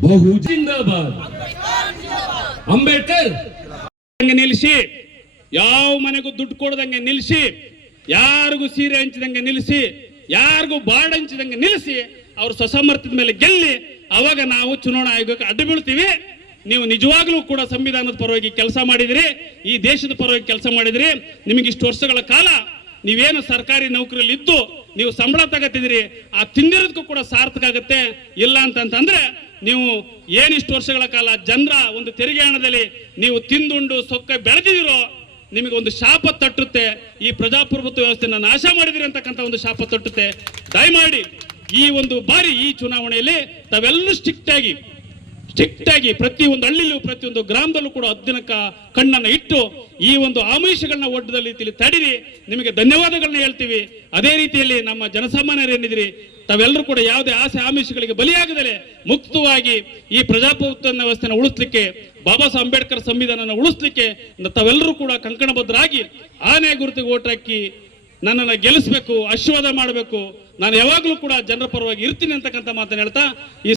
ಬಹು ಜಿಂದಾಬಾದ್. ಅಂಬೇಡ್ಕರ್. ನಿಲ್ಲಿಸಿ. ಯಾವ ಮನೆಗೂ ದುಡ್ಡು ಕೊಡದಂಗೆ ನಿಲ್ಲಿಸಿ. ಯಾರಿಗೂ ಸೀರೆ ಹಂಚಿದಂಗೆ ನಿಲ್ಲಿಸಿ. ಯಾರಿಗೂ ಬಾಡ್ ಹಂಚಿದಂಗೆ ನಿಲ್ಲಿಸಿ. ಅವ್ರ ಸ್ವಸಮರ್ಥದ ಮೇಲೆ ಗೆಲ್ಲಿ. ಅವಾಗ ನಾವು ಚುನಾವಣಾ ಆಯೋಗಕ್ಕೆ ಅಡ್ಡ ಬೀಳ್ತೀವಿ. ನೀವು ನಿಜವಾಗ್ಲೂ ಕೂಡ ಸಂವಿಧಾನದ ಪರವಾಗಿ ಕೆಲಸ ಮಾಡಿದಿರಿ. ಈ ದೇಶದ ಪರವಾಗಿ ಕೆಲಸ ಮಾಡಿದಿರಿ. ನಿಮಗೆ ಇಷ್ಟು ವರ್ಷಗಳ ಕಾಲ ನೀವೇನು ಸರ್ಕಾರಿ ನೌಕರಿಯಲ್ಲಿ ಇದ್ದು ನೀವು ಸಂಬಳ ತಗತ್ತಿದಿರಿ ಆ ತಿಂದಿರೋದಕ್ಕೂ ಕೂಡ ಸಾರ್ಥಕ ಆಗುತ್ತೆ. ಇಲ್ಲ ಅಂತಂತಂದ್ರೆ ನೀವು ಏನಿಷ್ಟು ವರ್ಷಗಳ ಕಾಲ ಜನರ ಒಂದು ತೆರಿಗೆ ಹಣದಲ್ಲಿ ನೀವು ತಿಂದುಂಡು ಸೊಕ್ಕ ಬೆಳೆದಿದಿರೋ ನಿಮಗೆ ಒಂದು ಶಾಪ ತಟ್ಟುತ್ತೆ. ಈ ಪ್ರಜಾಪ್ರಭುತ್ವ ವ್ಯವಸ್ಥೆಯನ್ನು ನಾಶ ಮಾಡಿದಿರಿ ಅಂತಕ್ಕಂಥ ಒಂದು ಶಾಪ ತಟ್ಟುತ್ತೆ. ದಯಮಾಡಿ ಈ ಒಂದು ಬಾರಿ ಈ ಚುನಾವಣೆಯಲ್ಲಿ ತಾವೆಲ್ಲರೂ ಸ್ಟ್ರಿಕ್ಟ್ ಆಗಿ ಆಗಿ ಪ್ರತಿಯೊಂದು ಹಳ್ಳಿಲೂ ಪ್ರತಿಯೊಂದು ಗ್ರಾಮದಲ್ಲೂ ಕೂಡ ಹದ್ದಿನಕ ಕಣ್ಣನ್ನ ಇಟ್ಟು ಈ ಒಂದು ಆಮಿಷಗಳನ್ನ ಒಡ್ಡದಲ್ಲಿ ರೀತಿಯಲ್ಲಿ ತಡಿರಿ. ನಿಮಗೆ ಧನ್ಯವಾದಗಳನ್ನ ಹೇಳ್ತೀವಿ. ಅದೇ ರೀತಿಯಲ್ಲಿ ನಮ್ಮ ಜನಸಾಮಾನ್ಯರು ಏನಿದ್ರಿ ತಾವೆಲ್ಲರೂ ಕೂಡ ಯಾವುದೇ ಆಸೆ ಆಮಿಷಗಳಿಗೆ ಬಲಿಯಾಗದಲೆ ಮುಕ್ತವಾಗಿ ಈ ಪ್ರಜಾಪ್ರಭುತ್ವ ವ್ಯವಸ್ಥೆನ ಉಳಿಸ್ಲಿಕ್ಕೆ, ಬಾಬಾ ಸಾಹೇಬ್ ಅಂಬೇಡ್ಕರ್ ಸಂವಿಧಾನನ ಉಳಿಸ್ಲಿಕ್ಕೆ ತಾವೆಲ್ಲರೂ ಕೂಡ ಕಂಕಣಬದ್ಧರಾಗಿ ಆನೆ ಗುರುತಿಗೆ ಓಟ್ ಹಾಕಿ ನನ್ನನ್ನು ಗೆಲ್ಲಿಸಬೇಕು, ಆಶೀರ್ವಾದ ಮಾಡಬೇಕು. ನಾನು ಯಾವಾಗಲೂ ಕೂಡ ಜನರ ಪರವಾಗಿ ಇರ್ತೀನಿ ಅಂತಕ್ಕಂಥ ಮಾತನ್ನು ಹೇಳ್ತಾ ಈ